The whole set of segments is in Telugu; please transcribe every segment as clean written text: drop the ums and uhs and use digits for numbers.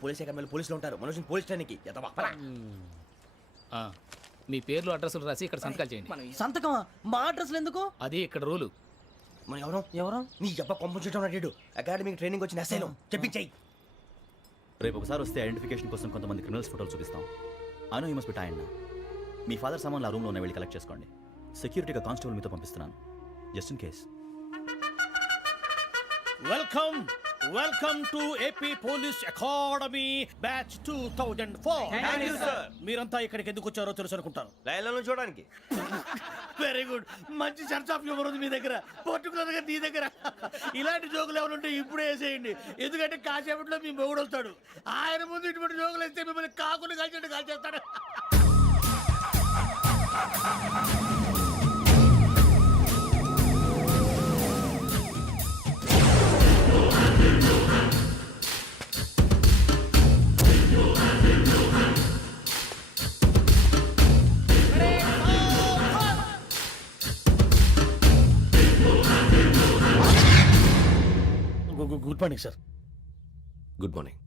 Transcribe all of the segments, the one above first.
పోలీస్ అకాడమీలో పోలీసులు ఉంటారు, మనుషులు పోలీస్ ట్రైనింగ్కి మీ పేర్లు అడ్రస్లు రాసి ఇక్కడ సంతకాలు చేయండి. సంతకమా? మా అడ్రస్లు ఎందుకు? అది ఇక్కడ రూలు. మన ఎవరో నీ అబ్బా పంపించడం అడిగాడు. అకాడమిక్ ట్రైనింగ్ వచ్చిన అసైలం చెప్పించాయి. రేపు ఒకసారి వస్తే ఐడెంటిఫికేషన్ కోసం కొంతమంది క్రిమినల్స్ ఫోటోలు చూపిస్తాం. Anu you must be tired. మీ ఫాదర్ సామాన్లు ఆ రూమ్లో ఉన్న వెళ్ళి కలెక్ట్ చేసుకోండి. సెక్యూరిటీగా కానిస్టేబుల్ మీతో పంపిస్తున్నాను, just in case. Welcome to AP police academy batch 2004. మీరంతా ఇక్కడికి ఎందుకు వచ్చారో తెలుసు అనుకుంటాను. లైన్లో చూడడానికి. వెరీ గుడ్, మంచి సెన్స్ ఆఫ్ హ్యూమర్ ఉంది మీ దగ్గర, పర్టికులర్ గా నీ దగ్గర. ఇలాంటి జోకులు ఏమైనా ఉంటే ఇప్పుడే వేసేయండి, ఎందుకంటే కాసేపట్లో మీ మొగుడు వస్తాడు. ఆయన ముందు ఇటువంటి జోకులు వేస్తే మిమ్మల్ని కాకుని కాల్చేట్టు కాల్చేస్తాడు. Good morning sir. Good morning.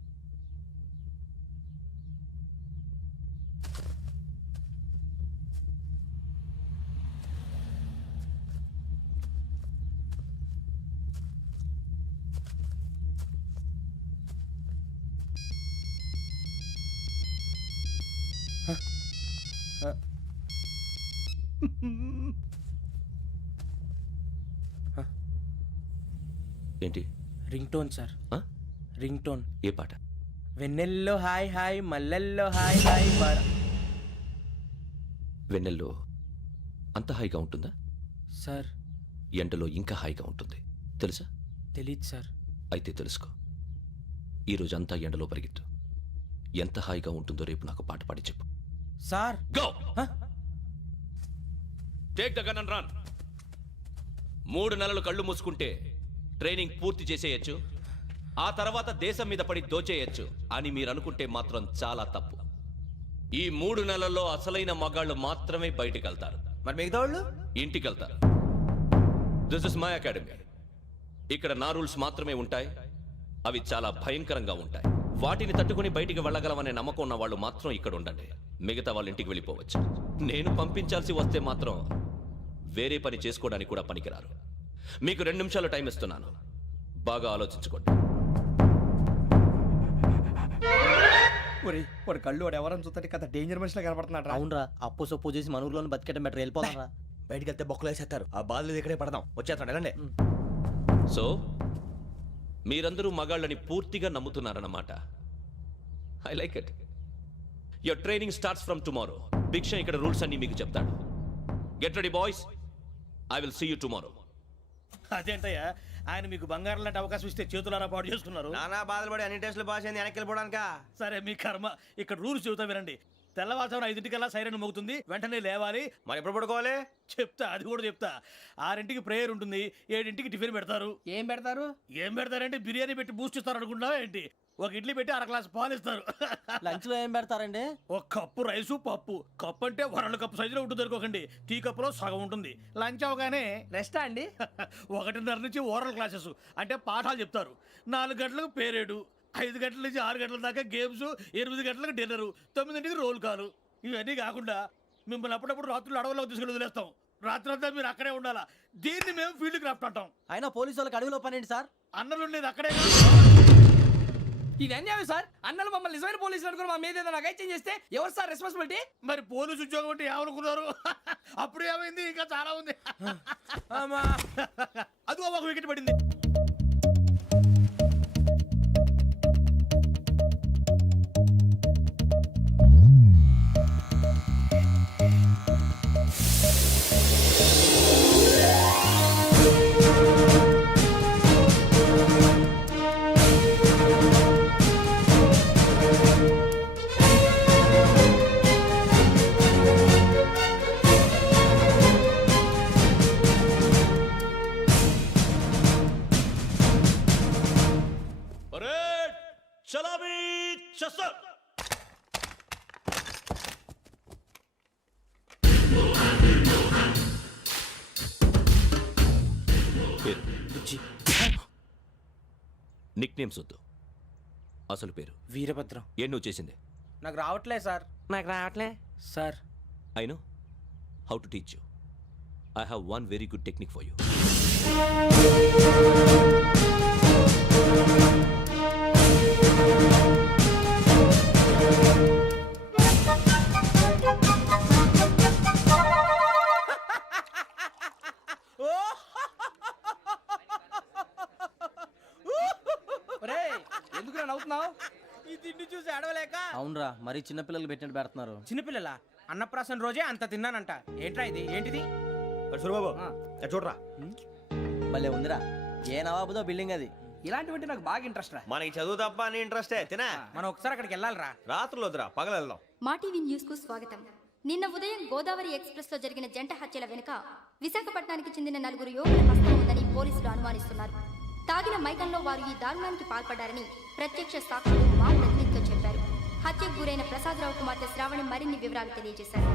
ఏంటి? Ring tone sir. Ring tone. ఏ పాట? వెన్నెల్లో హాయ్ హాయ్, మల్లెల్లో హాయ్ హాయ్. వెన్నెల్లో అంత హాయిగా ఉంటుందా సార్? ఎండలో ఇంకా హాయిగా ఉంటుంది తెలుసా? తెలీదు సార్. అయితే తెలుసుకో. ఈరోజు అంతా ఎండలో పరిగెత్తు. ఎంత హాయిగా ఉంటుందో రేపు నాకు పాట పాడి చెప్పు. Sir go. Take the gun and run. 3 నెలలు కళ్ళు మూసుకుంటే ట్రైనింగ్ పూర్తి చేసేయచ్చు, ఆ తర్వాత దేశం మీద పడి దోచేయచ్చు అని మీరు అనుకుంటే మాత్రం చాలా తప్పు. ఈ 3 నెలల్లో అసలైన మగాళ్ళు మాత్రమే బయటికి వెళ్తారు. మరి మిగతా వాళ్ళు ఇంటికి వెళ్తారు. This is my academy. ఇక్కడ నా రూల్స్ మాత్రమే ఉంటాయి. అవి చాలా భయంకరంగా ఉంటాయి. వాటిని తట్టుకుని బయటికి వెళ్ళగలమనే నమ్మకం ఉన్న వాళ్ళు మాత్రం ఇక్కడ ఉండండి. మిగతా వాళ్ళు ఇంటికి వెళ్ళిపోవచ్చు. నేను పంపించాల్సి వస్తే మాత్రం వేరే పని చేసుకోవడానికి కూడా పనికిరారు. మీకు 2 నిమిషాలు టైం ఇస్తున్నాను, బాగా ఆలోచించుకోండి. వాడు కళ్ళు వాడు ఎవరైనా చూస్తే కదా డేంజర్ మనిషిలో కనపడుతున్నాడు. అవునరా, అప్పు సొప్పు చేసి మన ఊర్లో బతికేట బెటర్. వెళ్ళిపోతారా? బయటికి వెళ్తే బొక్కలు వేసేస్తారు. ఆ బాధలు ఇక్కడే పడదాం. వచ్చేస్తాను వెళ్ళండి. సో మీరందరూ మగాళ్ళని పూర్తిగా నమ్ముతున్నారన్నమాట. I like it. Your training starts from tomorrow. Bhiksha ఇక్కడ రూల్స్ అన్ని మీకు చెప్తాడు. Get ready boys, I will see you tomorrow. అదేంటయ్యా, ఆయన మీకు బంగారం లాంటి అవకాశం ఇస్తే చేతులారా పాటు చేసుకున్నారు. నానా బాధలు పడి అన్ని టెస్టులు పాస్ అయింది, వెనక్కి వెళ్ళిపోవడానికా? సరే మీ కర్మ. ఇక్కడ రూల్స్ చెబుతా వినండి. తెల్లవారుజామున 5 సైరన్ మోగుతుంది, వెంటనే లేవాలి. మరి ఎప్పుడు పడుకోవాలి? చెప్తా, అది కూడా చెప్తా. 6 ప్రేయర్ ఉంటుంది, 7 టిఫిన్ పెడతారు. ఏం పెడతారు? ఏం పెడతారంటే బిర్యానీ పెట్టి బూస్ట్ ఇస్తారు అనుకుంటున్నావా ఏంటి? ఒక ఇడ్లీ పెట్టి 1 గ్లాస్ పాలు ఇస్తారు. లంచ్ లో ఏం పెడతారండి? 1 కప్పు రైసు పప్పు. కప్పు అంటే 1/2 కప్పు సైజులో ఉంటుంది అనుకోకండి. టీ కప్పులో సగం ఉంటుంది. లంచ్ అవగానే రెస్టా అండి? 1:30 నుంచి ఓరల్ క్లాసెస్ అంటే పాఠాలు చెప్తారు. 4 గంటలకు పేరేడు, 5 గంటల నుంచి 6 గంటల దాకా గేమ్స్, 8 గంటలకు డిన్నరు, 9ంటికి రోల్ కాలు. ఇవన్నీ కాకుండా మిమ్మల్ని అప్పుడప్పుడు రాత్రులు అడవుల్లో తీసుకుని వదిలేస్తాం. రాత్రి అంతా మీరు అక్కడే ఉండాలా. దీన్ని మేము ఫీల్డ్ క్రాఫ్ట్ అంటాం. అయినా పోలీసు వాళ్ళకి అడవిలో పని ఏంటి సార్? అన్నలు ఉండేది అక్కడే. ఇది అన్యాయం సార్. అన్నలు మమ్మల్ని నిజమైన పోలీసులు అనుకుని మా మీద ఏదైనా అగైత్యం చేస్తే ఎవరు సార్ రెస్పాన్సిబిలిటీ? మరి పోలీసు ఉద్యోగం అంటే ఏమనుకున్నారు? అప్పుడు ఏమైంది, ఇంకా చాలా ఉంది. అది ఒక వికెట్ పడింది. నిక్ నేమ్స్ వద్దు, అసలు పేరు వీరభద్రం. ఏం నువ్వు చేసింది? నాకు రావట్లే సార్. నాకు రావట్లే sir. I know how to teach you. I have one very good technique for you. ఎందుకు నవ్వుతున్నావు? ఈ తిండి చూసి అడవలేక. అవునరా మరి చిన్నపిల్లలు పెట్టినట్టు పెడుతున్నారు. చిన్నపిల్లల అన్నప్రాసన రోజే అంత తిన్నానంట. ఏంట్రా ఇది? ఏంటిది? సూరిబాబు చూడరా. భలే ఉందిరా. ఏ నవాబుదో బిల్డింగ్ అది. ఇలాంటివంటే నాకు బాగా ఇంట్రెస్ట్ రా. మనకి చదువు తప్ప అని ఇంట్రెస్టే తినా. మనం ఒకసారి అక్కడికి వెళ్ళాలిరా. రాత్రులు వద్దురా, పగలు వెళ్దాం. మా టీవీ న్యూస్ కు స్వాగతం. నిన్న ఉదయం గోదావరి ఎక్స్ప్రెస్ లో జరిగిన జంట హత్యల వెనుక విశాఖపట్నానికి చెందిన 4 యువకుల హస్తం ఉందని పోలీసులు అనుమానిస్తున్నారు. తాగిన మైకంలో వారు ఈ దారుణానికి పాల్పడ్డారని ప్రత్యక్ష సాక్షులు మా ప్రతినిధితో చెప్పారు. హత్యకు గురైన ప్రసాదరావు కుమార్తె శ్రావణి మరిన్ని వివరాలు తెలియజేశారు.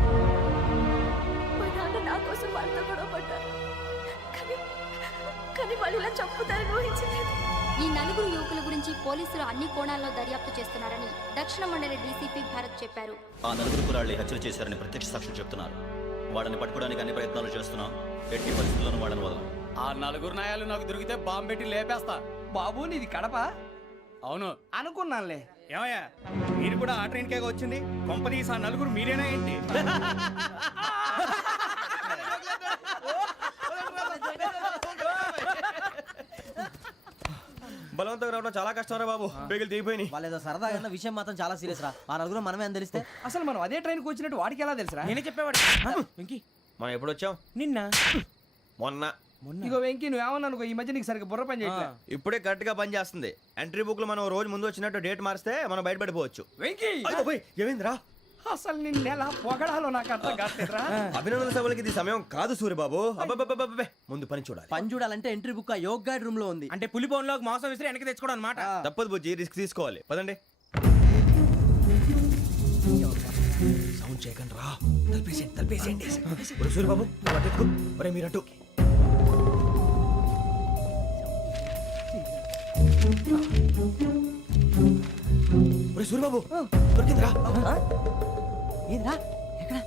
మా నాన్న నా కోసం వాళ్ళతో గొడవ పడ్డారు, కానీ వాళ్ళు ఇలా చంపుతారని ఊహించలేదు. ఈ 4 యువకుల గురించి పోలీసులు అన్ని కోణాల్లో దర్యాప్తు చేస్తున్నారని దక్షిణ మండలి డీసీపీ భరత్ చెప్పారు. ఆ 4 కురాళ్ళు హత్యలు చేశారని ప్రత్యక్ష సాక్షులు చెప్తున్నారు. వాళ్ళని పట్టుకోవడానికి అన్ని ప్రయత్నాలు చేస్తున్నాం. ఎట్టి పరిస్థితుల్లోనూ వాళ్ళని వదలం. ఆ 4 నాయాలు నాకు దొరికితే బాంబు పెట్టి లేపేస్తా. బాబు నీది కడప? అవును అనుకున్నానులే. ఏమయ్యా మీరు కూడా ఆ ట్రైన్ కేగా వచ్చింది? కొంపదీసి ఆ 4 మీరేనా ఏంటి? బలవంతంగా రావడం చాలా కష్టం రా బాబు. పేగులు దిగిపోయినాయి. వాళ్ళేదో సరదాగా అన్న విషయం మాత్రం చాలా సీరియస్ రా. ఆ 4 మనమే అని తెలిస్తే అసలు మనం అదే ట్రైన్కి వచ్చినట్టు వాడికి ఎలా తెలుసురా? నేనే చెప్పేవాడు. వెంకీ మనం ఎప్పుడు వచ్చాం? నిన్న మొన్న. ఇగో వెంకీ నువ్వేమన్నా అనుకో, ఈ మధ్య నీకు సరిగ్గా బుర్ర పని చేయట్లే. ఇప్పుడే కరెక్ట్ గా పని చేస్తుంది. ఎంట్రీ బుక్ లో మనం రోజు ముందు వచ్చినట్టు డేట్ మారిస్తే మనం బయటపడిపోవచ్చు. వెంకీ ఏమైందిరా? అసలు నిన్న ఎలా పొగడాలో నాకు అర్థం కాట్లేదురా. అభినందన సభలకి ఇది సమయం కాదు సూరిబాబు. అబ్బబ్బబ్బబ్బబ్బే, ముందు పని చూడాలి. పని చూడాలంటే ఎంట్రీ బుక్ ఆ యోగ్ గైడ్ రూమ్ లో ఉంది. అంటే పులి బోన్లోకి మాంసం విసిరి వెనక్కి తెచ్చుకోవడం అనమాట. తప్పదు బుజ్జి, రిస్క్ తీసుకోవాలి. పదండి. సౌండ్ చేయకండి రా. తలపేసేయండి. సూరిబాబు నువ్వు అటు ఎక్కు. ఒరే మీరు అటు. ఒరే సూరిబాబు దొరికిందిరా. ఏంద్రా ఎక్కడ?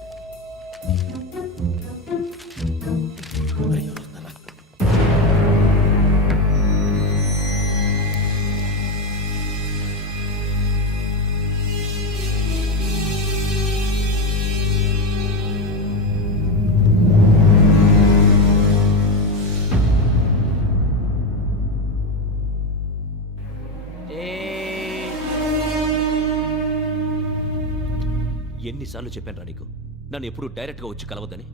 ఒరే, ఎవరు వస్తున్నారా? ఎన్నిసార్లు చెప్పాను రా నీకు నన్ను ఎప్పుడు డైరెక్ట్ గా వచ్చి కలవద్దని?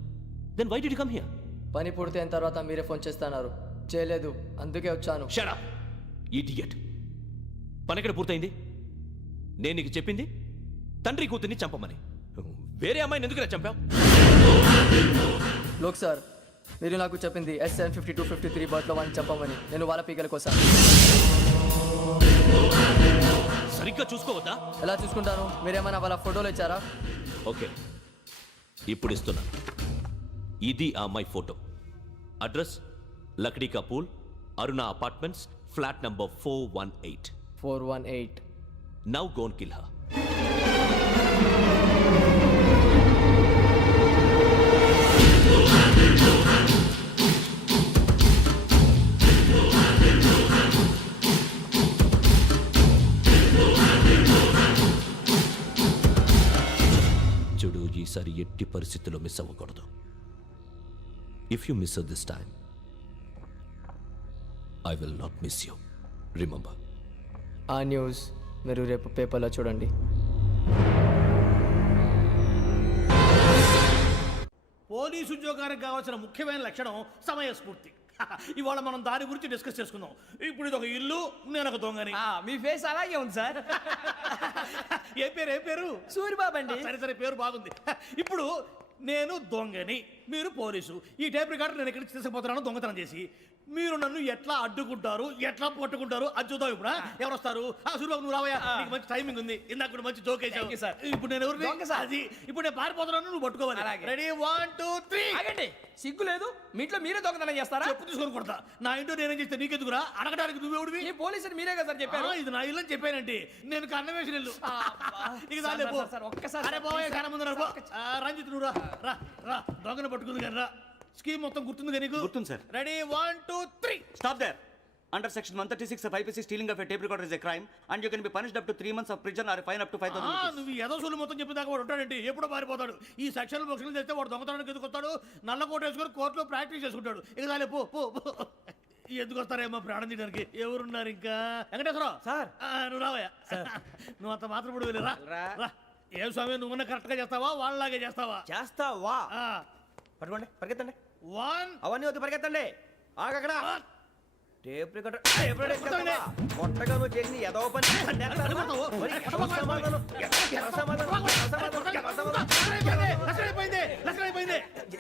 Then why did you come here? పని పూర్తయిన తర్వాత మీరే ఫోన్ చేస్తున్నారు. చేయలేదు, అందుకే వచ్చాను. Shut up idiot. పని ఎక్కడ పూర్తయింది? నేను నీకు చెప్పింది తండ్రి కూతుర్ని చంపమని. వేరే అమ్మాయిని ఎందుకు చంపావు? లోక్ సార్, మీరు నాకు చెప్పింది SN5253 బర్త్లో వాడిని చంపమని. నేను వాళ్ళ పీకల కోసం. సరిగ్గా చూసుకోవద్దా? ఎలా చూసుకుంటాను? మీరేమైనా వాళ్ళ ఫోటోలు ఇచ్చారా? ఓకే, ఇప్పుడు ఇస్తున్నా. ఇది ఆ అమ్మాయి ఫోటో. అడ్రస్ లక్డీ కా pool, Aruna apartments, flat number 418. 418. Now go and kill her. చూడు, ఈసారి ఎట్టి పరిస్థితుల్లో మిస్ అవ్వకూడదు. If you miss this time I will not miss you. Remember. ఆ న్యూస్ మీరు రేపు పేపర్లో చూడండి. పోలీసు ఉద్యోగానికి కావాల్సిన ముఖ్యమైన లక్షణం సమయస్ఫూర్తి. ఇవాళ మనం దాని గురించి డిస్కస్ చేసుకుందాం. ఇప్పుడు ఇది ఒక ఇల్లు, నేను ఒక దొంగని. మీ ఫేస్ అలాగే ఉంది సార్. ఏ పేరు? సూరిబాబు అండి. సరే పేరు బాగుంది. ఇప్పుడు నేను దొంగని, మీరు పోలీసు. ఈ టైప్ రికార్డు నేను ఎక్కడికి తీసుకుపోతున్నాను దొంగతనం చేసి. మీరు నన్ను ఎట్లా అడ్డుకుంటారు, ఎట్లా పట్టుకుంటారు అది చూద్దాం. ఇప్పుడు ఎవరు వస్తారు? సూర్యబాబు నువ్వు రావయ్యా, నీకు మంచి టైమింగ్ ఉంది. ఇందాక కూడా మంచి జోక్ Thank you, sir. వేసావు. ఇప్పుడు నేను ఎవరిని? దొంగ, sir. అది ఇప్పుడు నేను పారిపోతున్నాను, నువ్వు పట్టుకోవాలి. అలాగే. రెడీ 1 2 3. ఆగండి, సిగ్గు లేదు? మీ ఇంట్లో మీరే దొంగతనం చేస్తారా? చెప్పు తీసుకొని కొడతా. నా ఇంట్లో నేనేం చేస్తే నీకెందుకురా? అడగడానికి నువ్వెవడివి? ఈ పోలీసులు మీరే కదా సార్ చెప్పారు. ఇది నా ఇల్లు అని చెప్పానంటే నేను కన్నవేసిన ఇల్లు. ఇక చాలే పో. సార్, ఒక్కసారి అరే బాబాయ్ చాలా ముందు రా. రంజిత్ నువ్వు రా రా రా. దొంగను పట్టుకుంది కానీ రా. స్కీమ్ మొత్తం గుర్తుంది కానీ నీకు? గుర్తుంది sir. Ready 1 2 3. Stop there. Under section 136 of IPC, stealing of a tape recorder is a crime, and you can be punished up to 3 months of prison or a fine up to 5,000 rupees. నువ్వు ఏదో సొల్లు మొత్తం చెప్పిన దాకా వాడు ఉంటాడండి. ఎప్పుడో పారిపోతాడు. ఈ సెక్షన్లు బొక్షన్లు చేస్తే వాడు దొంగతనానికి ఎందుకు వస్తాడు? నల్ల కోట వేసుకొని కోర్టులో ప్రాక్టీస్ చేసుకుంటాడు. ఇక చాలే పో పో పో. ఎందుకు వస్తారేమో ప్రాణం తీయడానికి. ఎవరున్నారు ఇంకా? వెంకటేశ్వరరావు సార్. నువ్వు రావయ్యా. నువ్వు అంత మాత్రం ఇప్పుడు వెళ్ళి రా రా. ఏం స్వామి నువ్వున్న కరెక్ట్ గా చేస్తావా వాళ్ళలాగే చేస్తావా? చేస్తావా? పట్టుకోండి, పరిగెత్తండి. 1 అవన్నీ వద్దు, పరిగెత్తండి. ఆగక్కడ. టేప్ రికార్డర్ కొట్టగా నువ్వు చేసి ఏదో పని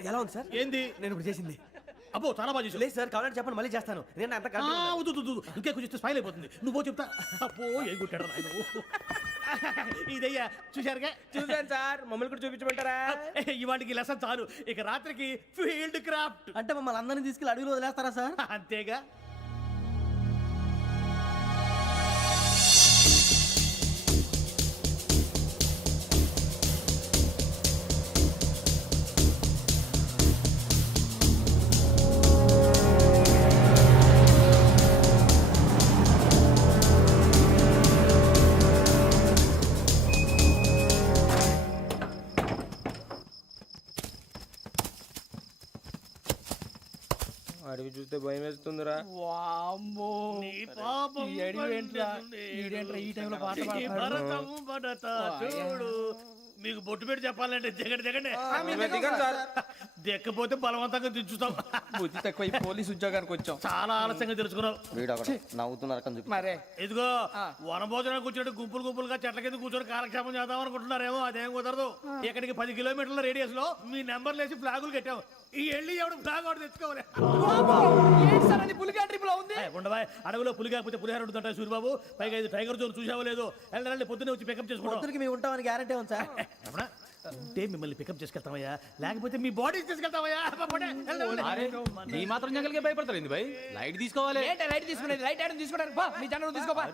ఎలా ఉంది సార్? ఏంది నేను ఇప్పుడు చేసింది? అబ్బో చాలా బాగా చేసావు. లేదు సార్, కావాలంటే చెప్పండి, మళ్ళీ చేస్తాను. నేను అంత ఇంకే కొంచెం స్మైల్ అయిపోతుంది. నువ్వు చెప్తా. అబ్బో ఏం కొట్టాడు నాయన. ఇదయ్యా చూశారుగా? చూసాను సార్, మమ్మల్ని కూడా చూపించమంటారా? ఇవాటికి లెసన్ చాలు. ఇక రాత్రికి ఫీల్డ్ క్రాఫ్ట్. అంటే మమ్మల్ని అందరినీ తీసుకెళ్ళి అడుగులో వదిలేస్తారా సార్? అంతేగా. అడిగి చూస్తే భయం వేస్తుందిరా. వామ్మో, నీ పాపం ఈ అడివి ఏంట్రా? ఈడేంట్రా ఈ టైంలో పాట పాడుతున్నాడు? భరతము భరత చూడు. మీకు బొట్టు పెట్టి చెప్పాలంటే దిగండి దిగండి. దిగండి సార్. దిక్కపోతే బలవంతంగా దించుతాం. బుద్ధి తక్కువ, ఈ పోలీస్ ఉద్యోగానికి వచ్చాం. చాలా ఆలస్యంగా తెలుసుకున్నావు. నవ్వుతున్నారు మరే ఇదిగో వనభోజనానికి కూర్చోటి గుంపులు గుంపులుగా చెట్ల కింద కూర్చొని కాలక్షేపం చేద్దాం అనుకుంటున్నారేమో. అదేం కుదరదు. ఇక్కడికి 10 కిలోమీటర్ల రేడియస్ లో మీ నెంబర్లు వేసి ఫ్లాగులు కట్టాం. ఈ వెళ్ళి ఎవడు ఫ్లాగ్ ఒకటి తెచ్చుకోవాలి. ఏంటి సార్ అది పులిగా ట్రిప్ లో ఉంది? ఉండవా, అడవిలో పులి కాకపోతే పులిహార ఉంటుంటాయి సూర్యబాబు. పైగా ఇది టైగర్ జోన్ చూసావో లేదో. వెళ్ళాలి పొద్దున్నే వచ్చి పికప్ చేసుకుంటాం. పొద్దురికి మేము ఉంటామని గ్యారంటీ ఉంది సార్. ఉంటే మిమ్మల్ని పికప్ చేసుకెళ్తామయ్యా, లేకపోతే మీ బాడీ తీసుకెళ్తామయ్యా. ఈ మాత్రం జంగల్కే భయపడతారు ఏంది భయ్? లైట్ తీసుకోవాలి. ఏంటి లైట్ తీసుకునేది? లైట్ ఐటమ్ తీసుకోవడానికి బా, మీ జనరు తీసుకోబా.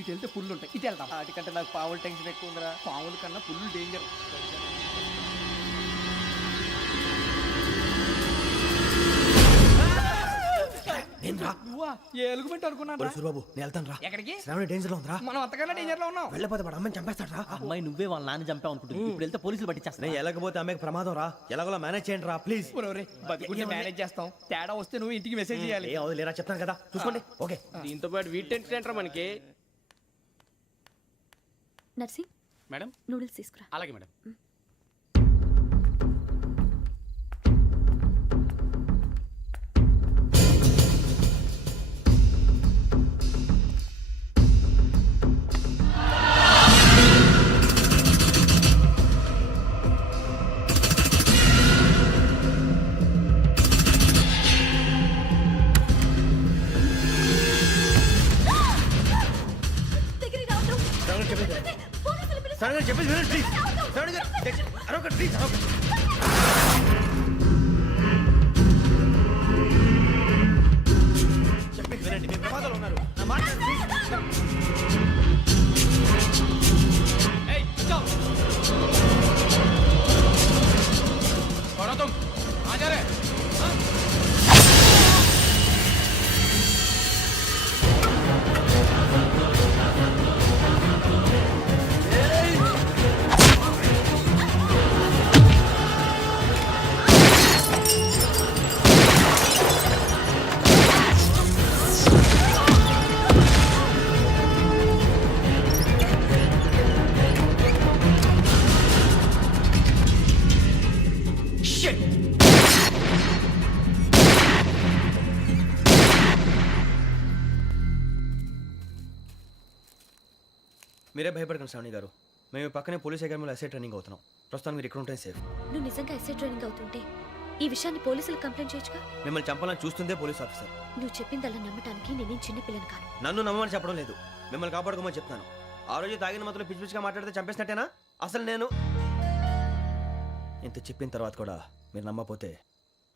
ఇటు వెళ్తే పుల్లు ఉంటాయి, ఇటు వెళ్తాం. వాటికంటే నాకు పావులు టెన్షన్ ఎక్కువ ఉందిరా. పాముల కన్నా పుల్లు డేంజర్. నువ్వా? ఏ ఎలుగుబెట్టి అనుకున్నాను. సూర్యబాబు నేను వెళ్తాను రా. ఎక్కడికి? శ్రావణి డేంజర్ లో ఉందిరా. మనం అంతకన్నా డేంజర్ లో ఉన్నాం. వెళ్ళపోతే వాడు అమ్మని చంపేస్తాడు రా. అమ్మాయి నువ్వే వాళ్ళ నాన్న చంపావు అనుకుంటుంది. ఇప్పుడు వెళ్తే పోలీసులు పట్టించేస్తా. నేను వెళ్ళకపోతే అమ్మాయికి ప్రమాదం రా. ఎలాగోలా మేనేజ్ చేయండి రా ప్లీజ్. బతికుంటే మేనేజ్ చేస్తాం. తేడా వస్తే నువ్వు ఇంటికి మెసేజ్ చేయాలి. ఏ అవదు లేరా, చెప్తాను కదా చూసుకోండి. ఓకే. దీంతో పాటు వీటి టెన్షన్ ఏంట్రా మనకి? నర్సి, మేడం నూడిల్స్ తీసుకురా. అలాగే మేడం. శ్రావణి చెప్పేసి వినండి ప్లీజ్. శ్రావణి గారు అరొకటి ప్లీజ్. చెప్పేసి వినండి, మీ ప్రమాదాలు ఉన్నారు. నా మాట వినండి, ప్లీజ్. మీరే భయపడకండి శ్రావణి గారు. మేము పక్కనే పోలీస్ అకాడమీలో ఎస్ఐ ట్రైనింగ్ అవుతున్నాం. ప్రస్తుతానికి మీరు ఇక్కడ ఉంటే సేఫ్. నువ్వు నిజంగా ఎస్ఐ ట్రైనింగ్ అవుతుంటే ఈ విషయాన్ని పోలీసులకు కంప్లైంట్ చేయొచ్చుగా. మిమ్మల్ని చంపాలని చూస్తుందే పోలీస్ ఆఫీసర్. నువ్వు చెప్పిందల్లా నమ్మటానికి నేనేం చిన్న పిల్లని కాను. నన్ను నమ్మమని చెప్పడం లేదు, మిమ్మల్ని కాపాడుకోమని చెప్తాను. ఆ రోజు తాగిన మాత్రం పిచ్చి పిచ్చిగా మాట్లాడితే చంపేసినట్టేనా? అసలు నేను ఇంత చెప్పిన తర్వాత కూడా మీరు నమ్మపోతే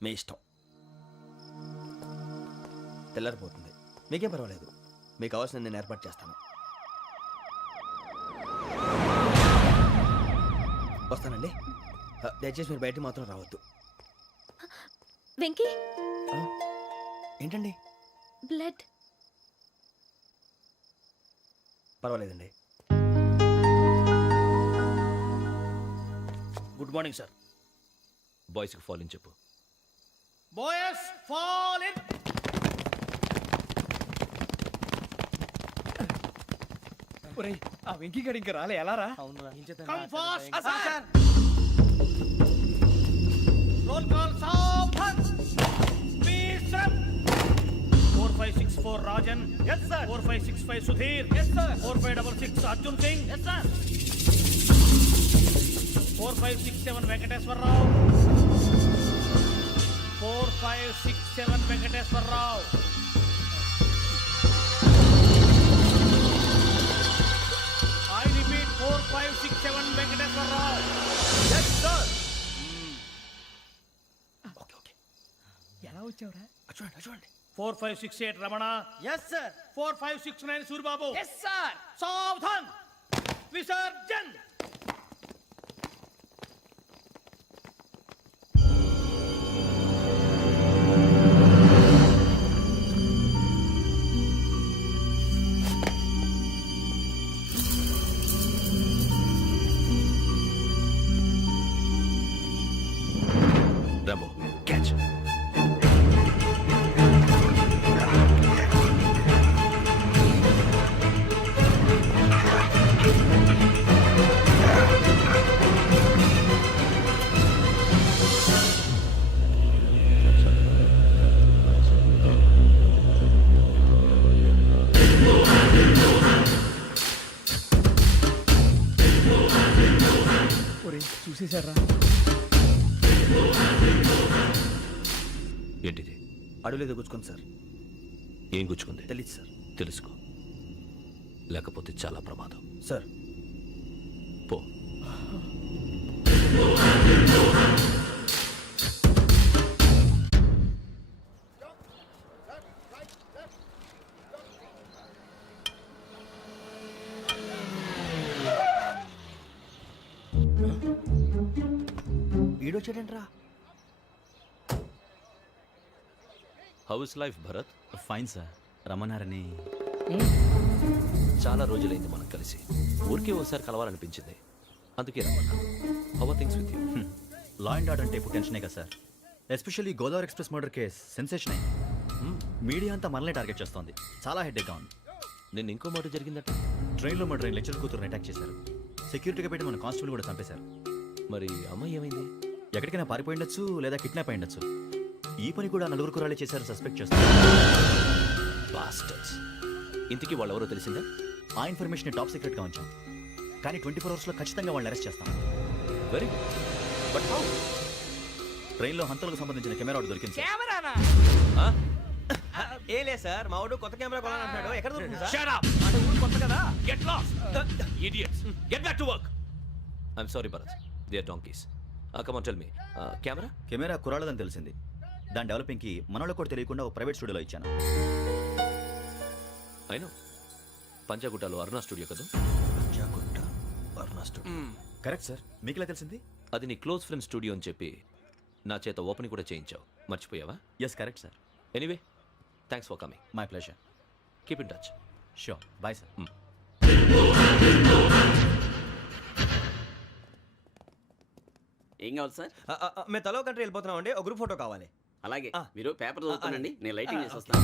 మీ ఇష్టం. తెల్లారిపోతుంది, మీకేం పర్వాలేదు. మీకు కావాల్సిన నేను ఏర్పాటు చేస్తాను. వస్తానండి. దయచేసి మీరు బయటికి మాత్రం రావద్దు. వెంకీ, ఏంటండి? బ్లడ్. పర్వాలేదండి. Good morning sir. బాయ్స్కి ఫాల్ ఇన్ చెప్పు. Boys fall in. ఒరేయ్, ఆ వెంకీ గడి ఇంకా రాలే, ఎలా రా? Come fast sir. Roll call సావధాన్. Speed step. 4564 Rajan. yes sir. 4565 Sudheer. yes sir. 4566 Arjun Singh. yes sir. 4567 Venkateswararao. 4567 Venkateswararao. I repeat 4567 Venkateswararao. yes sir. ఎలా వచ్చావురా? చూడండి. 4568 Ramana. Yes sir. 4569 Suribabu. Yes sir. సావధాన్. విసర్జన్. Rambo catch. ఒరేయ్, చూసేశారా? ఏంటిది? అడవిలో గుచ్చుకోండి సార్. ఏం గుచ్చుకుంది? తెలీదు సార్. తెలుసుకో, లేకపోతే చాలా ప్రమాదం. సార్ పో. ఈడొచ్చాడంట్రా. How's life Bharat? Fine sir. రమ్మన్నారని. చాలా రోజులైంది మనం కలిసి. ఊరికే ఓసారి కలవాలనిపించింది, అందుకే రమ్మన్నా. How are things with you? Law and order అంటే ఇప్పుడు టెన్షనే కదా sir. Especially Godavari express murder case sensation అయింది. మీడియా అంతా మనల్ని టార్గెట్ చేస్తోంది. చాలా హెడ్ఏక్గా ఉంది. నిన్న ఇంకో మాట జరిగిందట. ట్రైన్లో మా ట్రైన్ లెక్చర్ కూతురుని అటాక్ చేశారు. సెక్యూరిటీగా పెట్టి మన కానిస్టేబుల్ కూడా చంపేశారు. మరి అమ్మాయి ఏమైంది? ఎక్కడికైనా పారిపోయి ఉండొచ్చు, లేదా కిడ్నాప్ అయి ఉండొచ్చు. ఈ పని కూడా నలుగురు కురాలే చేశారు సస్పెక్ట్ చేస్తారు. బాస్టర్స్. ఇంతకీ వాళ్ళెవరో తెలిసిందా? ఆ ఇన్ఫర్మేషన్ టాప్ సీక్రెట్గా ఉంచాం, కానీ 24 అవర్స్లో ఖచ్చితంగా వాళ్ళని అరెస్ట్ చేస్తాం. Very but how? ట్రైన్లో హంతలకు సంబంధించిన కెమెరా ఒకటి దొరికింది సార్. కెమెరానా? ఏ లే సార్, మా వాడు కొత్త కెమెరా కొనాలంటున్నాడు. ఎక్కడ దొరుకుతుంది సార్? Shut up! అంటే ఊరు కొత్త కదా. Get lost! Idiots! Get back to work! I'm sorry, Bharat. They are donkeys. Come on, tell me. Camera? Camera కురాలదని తెలిసింది. దాని డెవలపింగ్కి మనోళ్ళకి కూడా తెలియకుండా ఒక ప్రైవేట్ స్టూడియోలో ఇచ్చాను. I know. పంజాగుట్టలో అరుణ స్టూడియో కదా? పంజాగుట్ట అరుణ స్టూడియో. Correct sir. మీకు ఎలా తెలిసింది? అది నీ క్లోజ్ ఫ్రెండ్ స్టూడియో అని చెప్పి నా చేత ఓపెన్ కూడా చేయించావు. మర్చిపోయావా? Yes correct sir. Anyway, thanks for coming. My pleasure. Keep in touch. Sure. Bye sir. ఏం కావాలి సార్? మేము తలో కంట్రీ వెళ్ళిపోతున్నాం అండి. ఒక గ్రూప్ ఫోటో కావాలి. అలాగే, మీరు పేపర్ చదువుతానండి, నేను లైటింగ్ చేసి వస్తాను.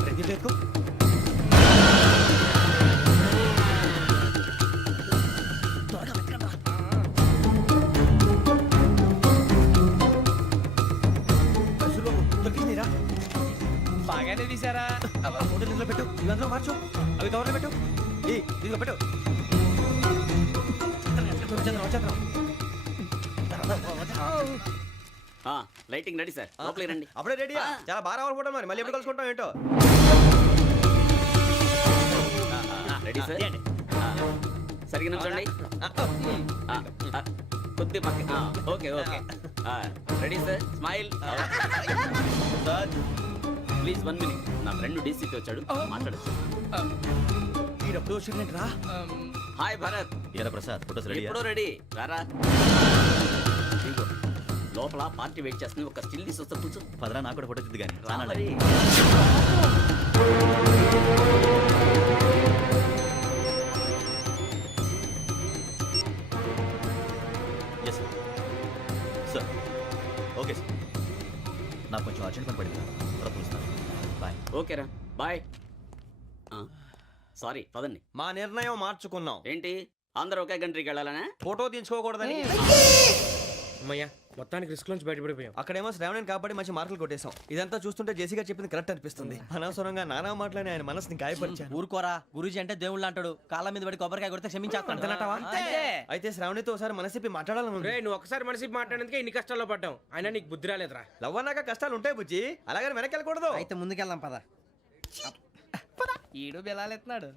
ప్రదీప్ ఎక్కువ బాగానే తీసారా? ఫోటో పెట్టు. ఇవి అందులో మార్చు, అవి కవర్లో పెట్టు. ఇదిగో పెట్టు. వచ్చేద్దాం. లైటింగ్ రెడీ సార్, లోపలికి రండి. అప్పుడే రెడీయా? చాలా బాగా రావాలి ఫోటో, మరి మళ్ళీ ఎప్పుడు కలుసుకుంటాం ఏంటో. Ready sir. సరిగ్గా నిల్చోండి. కొద్ది పక్క. Okay okay. Ready sir, smile. Please 1 minute. నా ఫ్రెండ్ డీసీకి వచ్చాడు, మాట్లాడచ్చు. ఈడప్పుడు వచ్చిందంటరా. హాయ్ భరత్. ఏరా ప్రసాద్, ఫోటోస్ రెడీ? ఎప్పుడో రెడీ. రారా. ఇదిగో, లోపల పార్టీ వెయిట్ చేస్తుంది, ఒక స్టిల్ తీసి వస్తా, కూర్చో. పదరా, నాకు కూడా ఫోటో తిద్ది కానీ. రా మరి. Yes sir. Sir okay sir, నాకు కొంచెం అర్జెంట్ పని పడింది, తర్వాత పిలుస్తాను. బాయ్. ఓకేరా, బాయ్. సారీ, పదండి. మా నిర్ణయం మార్చుకున్నాం. ఏంటి, అందరూ ఒకే కంట్రీకి వెళ్ళాలనే? ఫోటో తీసుకోకూడదని. అమ్మయ్యా, మొత్తానికి రిస్క్ నుంచి బయటపడిపోయాం. అక్కడేమో శ్రావణిని కాబట్టి మంచి మార్కులు కొట్టేశాం. ఇదంతా చూస్తుంటే జేసీగా చెప్పింది కరెక్ట్ అనిపిస్తుంది. అనవసరంగా నానా మాటలని ఆయన మనసుని గాయపరిచాను. ఊరుకోరా, గురూజీ అంటే దేవుళ్ళు అంటాడు. కాళ్ళ మీద పడి కొబ్బరికాయ కొడితే క్షమించేస్తాడు. అయితే శ్రావణితో ఒకసారి మనసిప్పి మాట్లాడాలను. రే, నువ్వు ఒకసారి మనిషి మాట్లాడేందుకే ఇన్ని కష్టాల్లో పడ్డాం. అయినా నీకు బుద్ధి రాలేదురా. లవ్ అన్నాక కష్టాలు ఉంటాయి బుజ్జి, అలాగని వెనక్కి వెళ్ళకూడదు. అయితే ముందుకెళ్దాం పద. ఈడు బెలాలెత్తున్నాడు.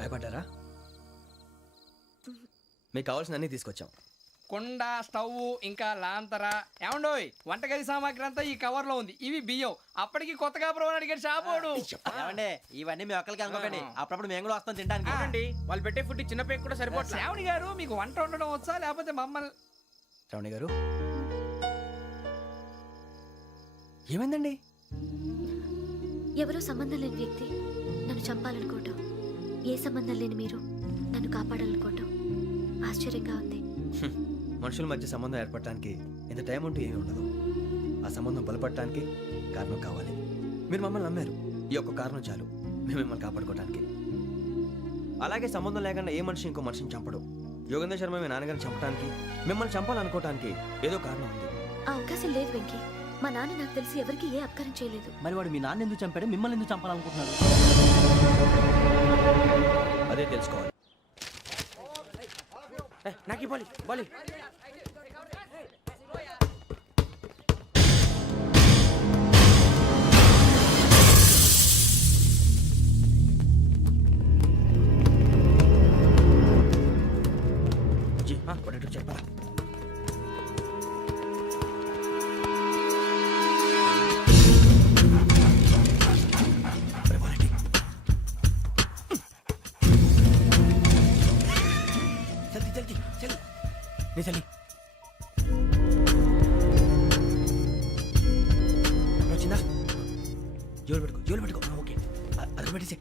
భయపడ్డారా? మీకు కావాల్సిన అన్ని తీసుకొచ్చాం. కుండ, స్టవ్, ఇంకా లాంతర. ఏమండోయ్, వంటగది సామాగ్రి అంతా ఈ కవర్ లో ఉంది. ఇవి బియ్యం. అప్పటికి కొత్తగా బ్రో అడిగాడు షాపోడు. ఏమండి, ఇవన్నీ మీ ఒక్కరికి అనుకోకండి, అప్పుడప్పుడు మేము కూడా వస్తాం తినడానికి. అవునండి, వాళ్ళు పెట్టే ఫుడ్ చిన్న పేక్ కూడా సరిపోతుంది. శ్రావణి గారు, మీకు వంట వండడం వచ్చా లేకపోతే మమ్మల్ని? శ్రావణి గారు, ఏమైందండి? ఎవరో సంబంధం లేని వ్యక్తి నన్ను చంపాలనుకోవటం, ఏ సంబంధం లేని మీరు నన్ను కాపాడాలనుకోవటం ఆశ్చర్యంగా ఉంది. మనుషుల మధ్య సంబంధం ఏర్పడటానికి ఇంత టైం ఉంటూ ఏమీ ఉండదు. ఆ సంబంధం బలపడటానికి కారణం కావాలి. మీరు మమ్మల్ని నమ్మారు, ఈ ఒక్క కారణం చాలు మేము మిమ్మల్ని కాపాడుకోవటానికి. అలాగే సంబంధం లేకుండా ఏ మనిషి ఇంకో మనిషిని చంపడు. యోగేంద్ర శర్మ మీ నాన్నగారిని చంపడానికి, మిమ్మల్ని చంపాలనుకోవటానికి ఏదో కారణం ఉంది. ఆ అవకాశం లేదు వెంకీ. మా నాన్న నాకు తెలిసి ఎవరికి ఏ అపకారం చేయలేదు. మరి వాడు మీ నాన్న ఎందుకు చంపాడు, మిమ్మల్ని ఎందుకు చంపాలనుకుంటున్నాడు? అదే తెలుసుకోవాలి. నాకు బాలి బాలి. చెప్పరా? చలి వచ్చిందా? జోలు పెట్టుకో. ఓకే, అది పెట్టేసి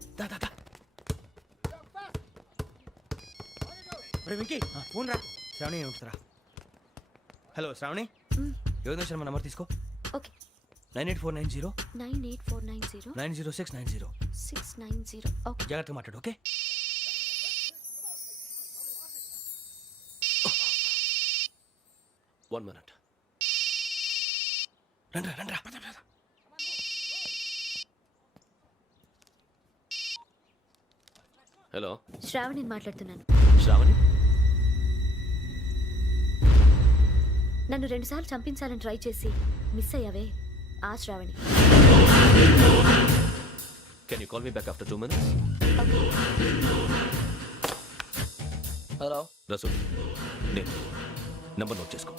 వెంకీ, ఫోన్ రా. శ్రావణి ఏమంటారా? హలో శ్రావణి, యోగేంద్ర శర్మ నంబర్ తీసుకో. ఓకే. 98490 98490 90690. 690. ఓకే, జాగ్రత్తగా మాట్లాడు. Okay, one minute. రండ్రా. హలో, శ్రావణి మాట్లాడుతున్నాను. శ్రావణి? నన్ను 2 సార్లు చంపించాలని ట్రై చేసి మిస్ అయ్యావే, ఆ Shravani. Can you call me back after 2 minutes? Hello Rasool, నేను నంబర్ నోట్ చేసుకో.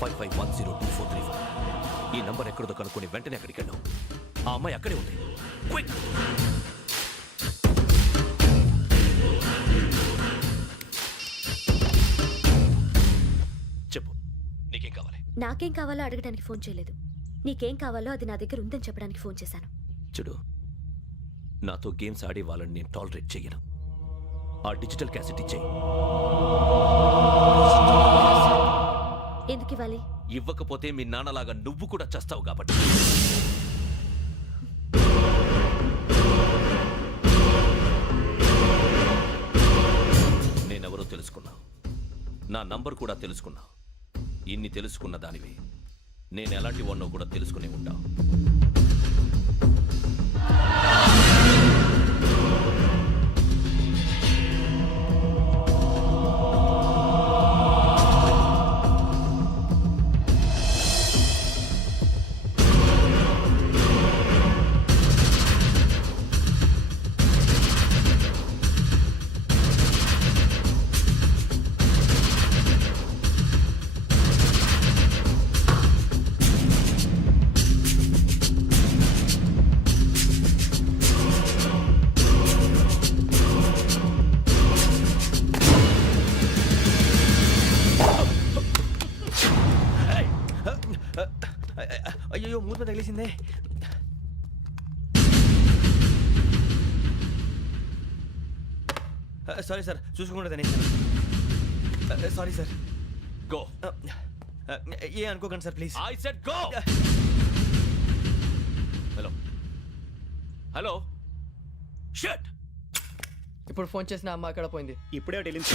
55102434. ఈ నంబర్ ఎక్కడదో కనుక్కొని వెంటనే అక్కడికి వెళ్ళాం. ఆ అమ్మాయి అక్కడే ఉంది. క్విక్! చెప్పు, నీకేం కావాలి? నాకేం కావాలో అడగడానికి ఫోన్ చేయలేదు. నీకేం కావాలో అది నా దగ్గర ఉందని చెప్పడానికి ఫోన్ చేశాను. చూడు, నాతో గేమ్స్ ఆడే వాళ్ళని నేను టాలరేట్ చెయ్యను. ఆ డిజిటల్ క్యాసెట్ ఇచ్చేయి. ఎందుకు ఇవ్వాలి? ఇవ్వకపోతే మీ నాన్నలాగా నువ్వు కూడా చేస్తావు కాబట్టి. నేనెవరో తెలుసుకున్నా, నా నంబర్ కూడా తెలుసుకున్నా. ఇన్ని తెలుసుకున్న దానివి నేను ఎలాంటి వాడినో కూడా తెలుసుకునే ఉంటా. అయ్యో మూత తగిలేసిందే. సారీ సార్, చూసుకోకుండా తినేసాను. Sorry sir. గో. ఏ అనుకోకండి sir please. I said go. Hello hello. Shut. ఇప్పుడు ఫోన్ చేసిన అమ్మ అక్కడ పోయింది. ఇప్పుడే వెళ్ళింది.